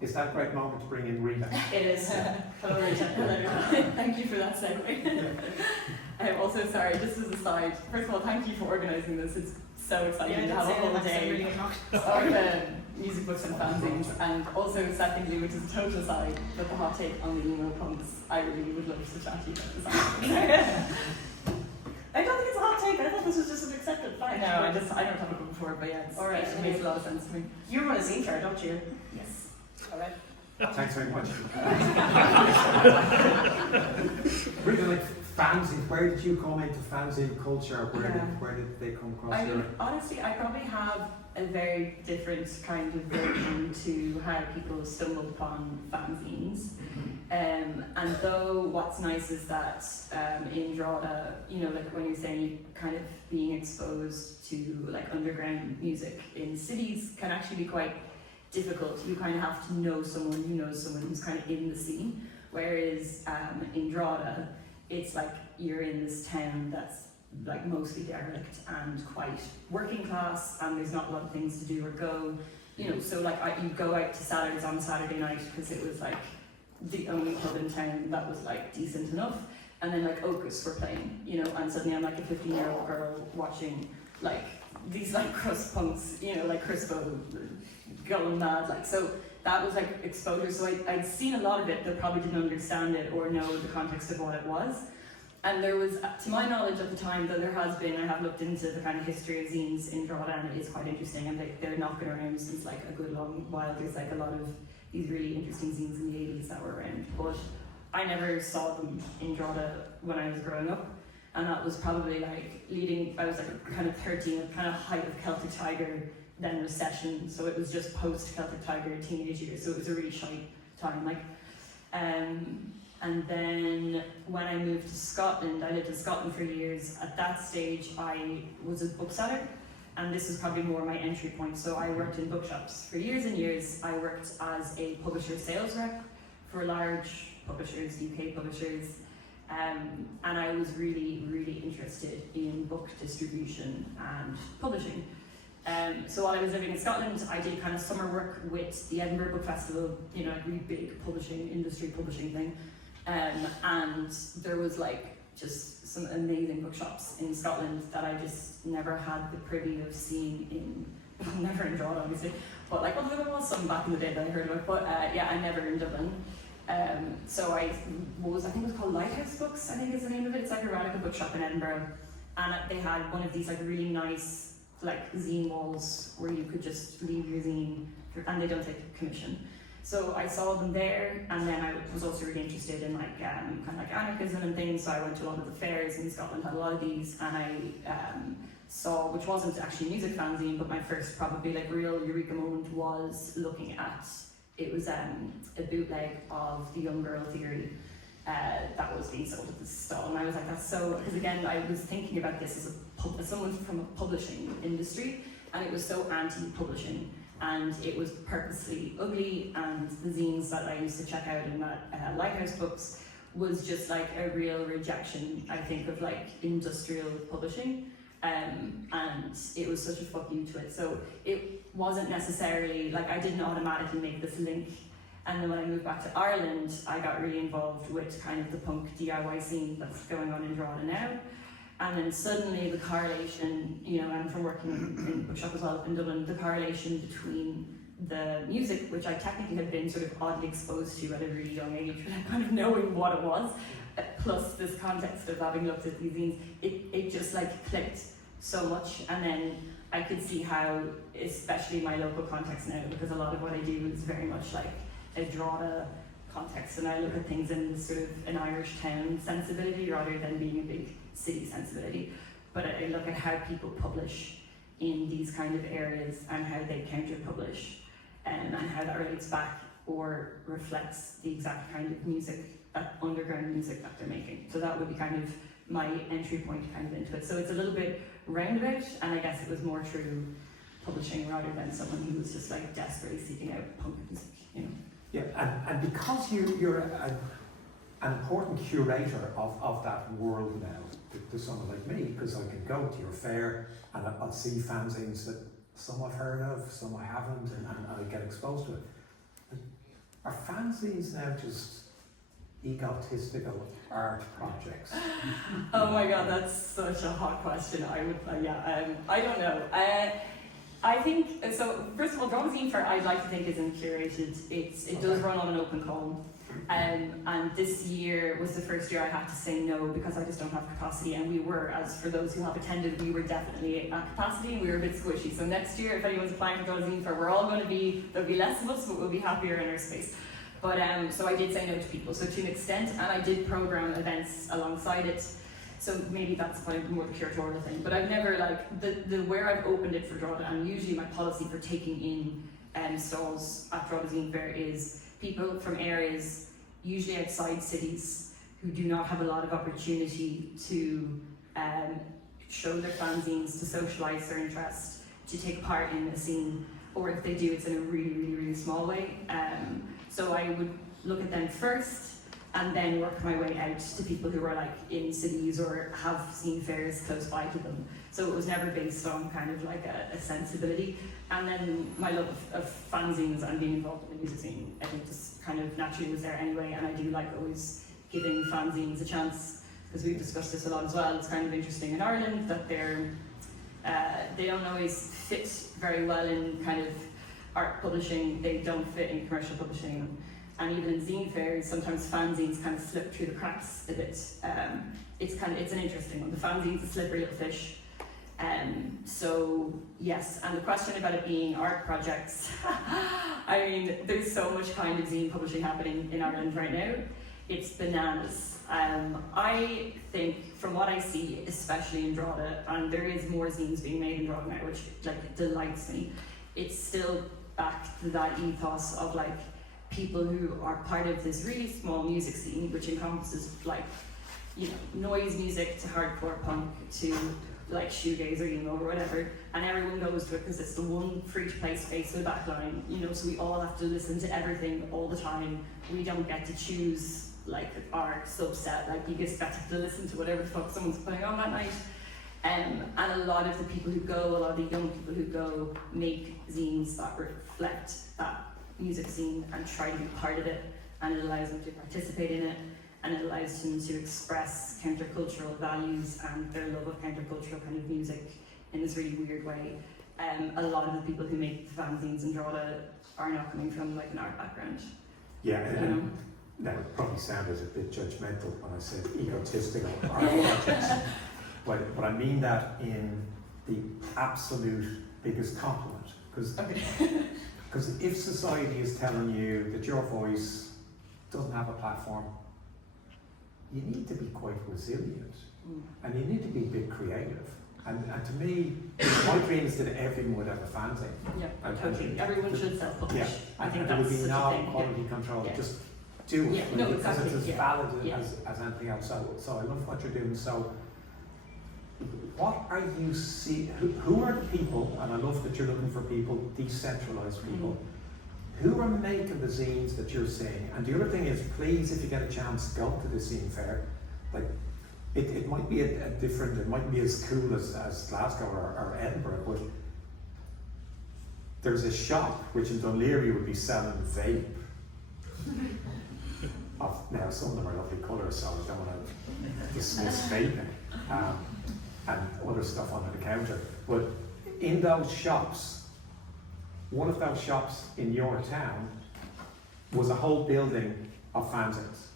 Is that a great moment to bring in Rita? It is. Hello, Rita. Hello. Thank you for that segue. I'm also sorry, just as a side, first of all, thank you for organising this. It's so exciting to have a whole day of music books and fanzines. And also, secondly, which is a total aside, but the hot take on the emo punks, I really would love to chat to you about this. I don't think it's a hot take. I thought this was just an accepted fact. No, I don't have it before, but yeah, it makes a lot of sense to me. You run a zine fair, don't you? Yes. All right. Thanks very much. Really, like fanzines, where did you come into fanzine culture? Where did they come across your... Honestly, I probably have a very different kind of version to how people stumbled upon fanzines. And though what's nice is that in Drogheda, you know, like when you're saying you kind of being exposed to like underground music in cities can actually be quite difficult. You kind of have to know someone who knows someone who's kind of in the scene. Whereas in Drogheda, it's like you're in this town that's like mostly derelict and quite working class, and there's not a lot of things to do or go. You know, so like you go out to Saturdays on a Saturday night because it was like the only pub in town that was like decent enough, and then like Ocus were playing, you know, and suddenly I'm like a 15-year-old girl watching like these like crust punks, you know, like Crispo going mad, like, so that was like exposure. So I'd seen a lot of it, but probably didn't understand it or know the context of what it was. And there was, to my knowledge at the time, though there has been, I have looked into the kind of history of zines in Drogheda, and it is quite interesting, and they're knocking around since like a good long while. There's like a lot of these really interesting zines in the 80s that were around, but I never saw them in Drogheda when I was growing up, and that was probably like I was like kind of 13, kind of height of Celtic Tiger, then recession, so it was just post Celtic Tiger teenage years, so it was a really shy time, like. And then when I moved to Scotland, I lived in Scotland for years. At that stage, I was a bookseller, and this was probably more my entry point. So I worked in bookshops for years and years. I worked as a publisher sales rep for large publishers, UK publishers, and I was really, really interested in book distribution and publishing. So while I was living in Scotland, I did kind of summer work with the Edinburgh Book Festival, you know, a really big publishing thing. And there was like just some amazing bookshops in Scotland that I just never had the privy of seeing never in Drogheda obviously, but like, well, there was some back in the day that I heard about, but yeah, I never in Dublin. So I think it was called Lighthouse Books, I think is the name of it. It's like a radical bookshop in Edinburgh, and they had one of these like really nice like zine walls where you could just leave your zine, and they don't take commission. So I saw them there, and then I was also really interested in like kind of like anarchism and things, so I went to a lot of the fairs in Scotland, had a lot of these, and I saw, which wasn't actually a music fanzine, but my first probably like real eureka moment was looking at, it was a bootleg of The Young Girl Theory that was being sold at the stall, and I was like, that's so, because again, I was thinking about this as someone from a publishing industry, and it was so anti-publishing. And it was purposely ugly, and the zines that I used to check out in that Lighthouse Books was just like a real rejection, I think, of like industrial publishing, and it was such a fuck you to it. So it wasn't necessarily, like I didn't automatically make this link, and then when I moved back to Ireland, I got really involved with kind of the punk DIY scene that's going on in Drogheda now. And then suddenly the correlation, you know, and from working in bookshop as well up in Dublin, the correlation between the music, which I technically had been sort of oddly exposed to at a really young age, without kind of knowing what it was, plus this context of having looked at these zines, it just like clicked so much. And then I could see how, especially my local context now, because a lot of what I do is very much like a Drogheda context, and I look at things in sort of an Irish town sensibility rather than being a big city sensibility, but I look at how people publish in these kind of areas and how they counter-publish, and how that relates back or reflects the exact kind of music, that underground music that they're making. So that would be kind of my entry point kind of into it. So it's a little bit roundabout, and I guess it was more through publishing rather than someone who was just like desperately seeking out punk music, you know. Yeah, and because you're an important curator of that world now to someone like me, because I can go to your fair and I'll see fanzines that some I've heard of, some I haven't, and I get exposed to it. are fanzines now just egotistical art projects? Oh my god, that's such a hot question. I would, I don't know. I think, so first of all, Drogheda Zine Fair, I'd like to think isn't curated. It does run on an open call. And this year was the first year I had to say no because I just don't have capacity, and we were, as for those who have attended, we were definitely at capacity and we were a bit squishy. So next year, if anyone's applying for Drogheda Zine Fair, we're all going to be, there'll be less of us, but we'll be happier in our space. But so I did say no to people, so to an extent, and I did program events alongside it. So maybe that's kind of more the curatorial thing. But I've never, like, the where I've opened it for Drogheda, and usually my policy for taking in stalls at Drogheda Zine Fair is people from areas, usually outside cities, who do not have a lot of opportunity to show their fanzines, to socialise their interest, to take part in a scene, or if they do, it's in a really, really, really small way. So I would look at them first, and then work my way out to people who are like in cities or have seen fairs close by to them. So it was never based on kind of like a sensibility. And then my love of fanzines and being involved in the music scene, I think just kind of naturally was there anyway, and I do like always giving fanzines a chance, because we've discussed this a lot as well. It's kind of interesting in Ireland that they don't always fit very well in kind of art publishing, they don't fit in commercial publishing. And even in zine fairs, sometimes fanzines kind of slip through the cracks a bit. It's an interesting one. The fanzine's a slippery little fish. So yes, and the question about it being art projects, I mean, there's so much kind of zine publishing happening in Ireland right now. It's bananas. I think, from what I see, especially in Drogheda, and there is more zines being made in Drogheda now, which like delights me. It's still back to that ethos of like people who are part of this really small music scene, which encompasses like, you know, noise music to hardcore punk to like shoegaze or emo or whatever, and everyone goes to it because it's the one free to play space with a backline, you know, so we all have to listen to everything all the time. We don't get to choose like our subset, like you just get to listen to whatever the fuck someone's putting on that night. And a lot of the people who go, a lot of the young people who go, make zines that reflect that music scene and try to be part of it, and it allows them to participate in it, and it allows them to express countercultural values and their love of countercultural kind of music in this really weird way. A lot of the people who make the fanzines in Drogheda are not coming from like an art background. Yeah, and that would probably sounded a bit judgmental when I said egotistical art projects, but I mean that in the absolute biggest compliment, because if society is telling you that your voice doesn't have a platform, you need to be quite resilient, and you need to be a bit creative. And to me, my dream is that everyone would have a fanzine. Yeah, totally. Everyone should self-publish. Yeah, I think there that's would be such no a thing. quality control. Yeah. Just do it, Yeah, no, because exactly. it's as valid as anything else. So I love what you're doing. So, what are you seeing? Who are the people? And I love that you're looking for people, decentralized people. Who are making the zines that you're seeing? And the other thing is, please, if you get a chance, go to the zine fair. Like, it might be a different, it might be as cool as Glasgow or Edinburgh, but there's a shop which in Dunleary would be selling vape. Now, some of them are lovely colours, so I don't want to dismiss vaping and other stuff under the counter. But in those shops, one of those shops in your town was a whole building of fanzines.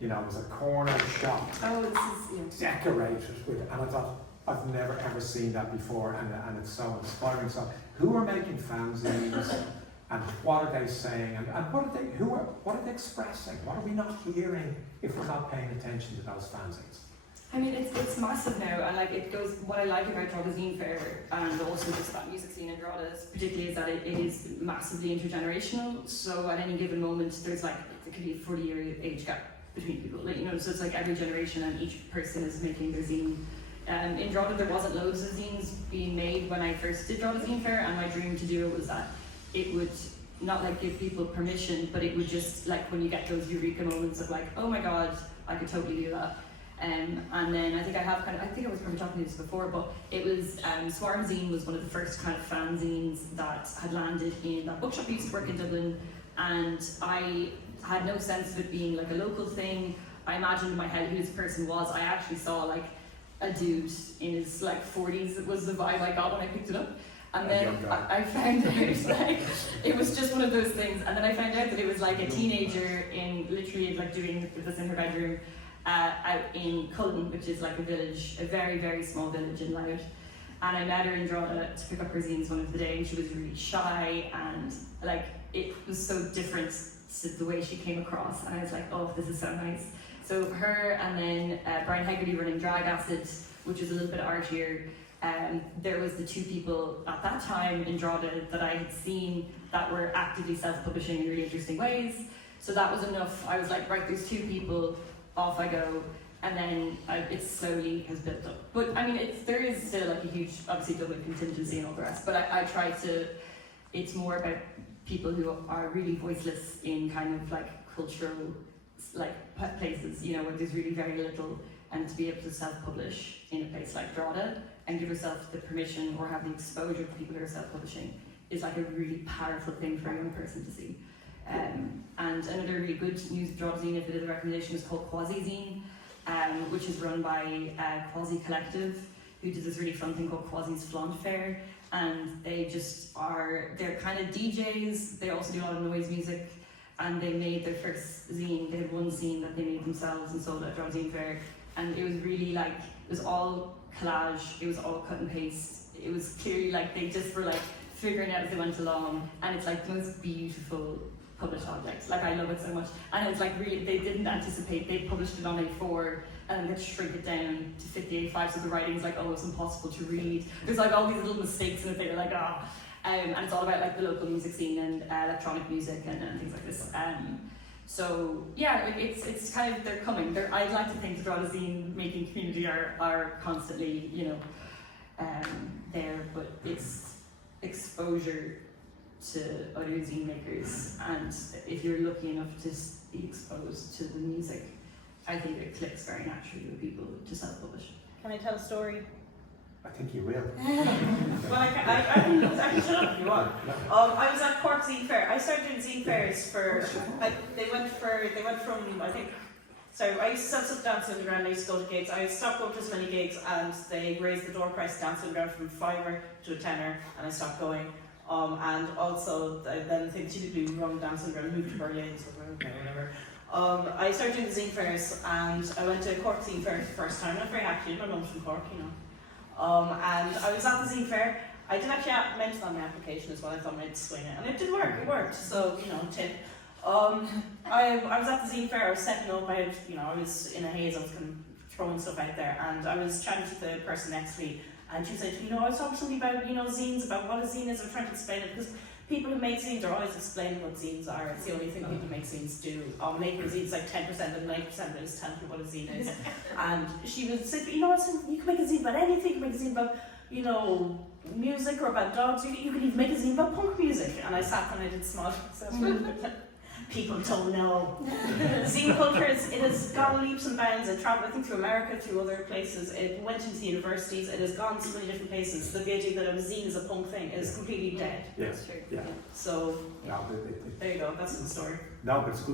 You know, it was a corner shop, decorated with, and I thought, I've never ever seen that before, and it's so inspiring. So, who are making fanzines, and what are they saying, and what are they expressing? What are we not hearing if we're not paying attention to those fanzines? I mean, it's massive now, and like it goes. What I like about Drogheda Zine Fair, and also just that music scene in Drogheda, particularly, is that it is massively intergenerational. So at any given moment, there's like there could be a 40-year age gap between people. Like, you know, so it's like every generation, and each person is making their zine. In Drogheda, there wasn't loads of zines being made when I first did Drogheda Zine Fair, and my dream to do it was that it would not like give people permission, but it would just like when you get those eureka moments of like, oh my god, I could totally do that. And then I think I was probably talking about this before, but it was Ciarán Ryan was one of the first kind of fanzines that had landed in that bookshop I used to work in Dublin, and I had no sense of it being like a local thing. I imagined in my head who this person was. I actually saw like a dude in his like 40s. It was the vibe I got when I picked it up. And then I found out like it was just one of those things. And then I found out that it was like a teenager in literally like doing this in her bedroom out in Cullen, which is like a village, a very, very small village in Laogh. And I met her in Drogheda to pick up her zines one of the day, and she was really shy, and like it was so different to the way she came across. And I was like, oh, this is so nice. So her and then Brian Hegarty running Drag Acid, which was a little bit artier. There was the two people at that time in Drogheda that I had seen that were actively self-publishing in really interesting ways. So that was enough. I was like, right, there's two people, off I go. And then it slowly has built up. But I mean, there is still like a huge, obviously Dublin contingency and all the rest, but I try to, it's more about people who are really voiceless in kind of like cultural like places, you know, where there's really very little, and to be able to self-publish in a place like Drogheda and give yourself the permission or have the exposure to people who are self-publishing is like a really powerful thing for a young person to see. And another really good news Drogheda Zine, if it is a recommendation, is called Quasi Zine, which is run by Quasi Collective, who did this really fun thing called Quasi's Flaunt Fair, and they just are, they're kind of DJs, they also do a lot of noise music, and they made their first zine. They had one zine that they made themselves and sold at Drogheda Zine Fair, and it was really like, it was all collage, it was all cut and paste, it was clearly like they just were like figuring out as they went along, and it's like the most beautiful published object. Like I love it so much, and it's like really, they didn't anticipate, they published it on A4 and they shrink it down to 50 A5, so the writing's like almost impossible to read. There's like all these little mistakes in it that you're like, ah. And it's all about like the local music scene and electronic music and things like this. So yeah, it's kind of, they're coming. I'd like to think the Drogheda Zine making community are constantly, you know, there, but it's exposure to other zine makers, and if you're lucky enough to be exposed to the music, I think it clicks very naturally with people to self-publish. Can I tell a story? I think you will. Well, I can shut up if you want. I was at Cork Zine Fair. I started doing zine fairs for, they went from, I think, so I used to sell stuff down to underground, I used to go to gigs. I stopped going to as many gigs, and they raised the door price down to underground from £5 to a tenner, and I stopped going. And also, then things typically run down to underground, moved to Berlin, so whatever. I started doing the zine fairs, and I went to Cork Zine Fair for the first time. I'm very happy, my mum's from Cork, you know. And I was at the zine fair. I did actually mention on my application as well. I thought I'd swing it, and it did work. It worked. So you know, tip. I was at the zine fair. I was setting up. I was in a haze. I was kind of throwing stuff out there, and I was chatting to the person next to me, and she said, I was talking to somebody about zines, about what a zine is. I'm trying to explain it because people who make zines are always explaining what zines are. It's the only thing people who make zines do. Making zines like 10%, and 90% is telling people what a zine is. And she was saying, you can make a zine about anything. You can make a zine about, music or about dogs. You can even make a zine about punk music. And I sat and I did small. People don't know. Zine culture, it has gone leaps and bounds. It travelled, I think, through America, through other places. It went into the universities. It has gone to so many different places. The idea that a zine is a punk thing is completely dead. Yes. Yeah. So, No, there you go. That's the story. No, but it's good.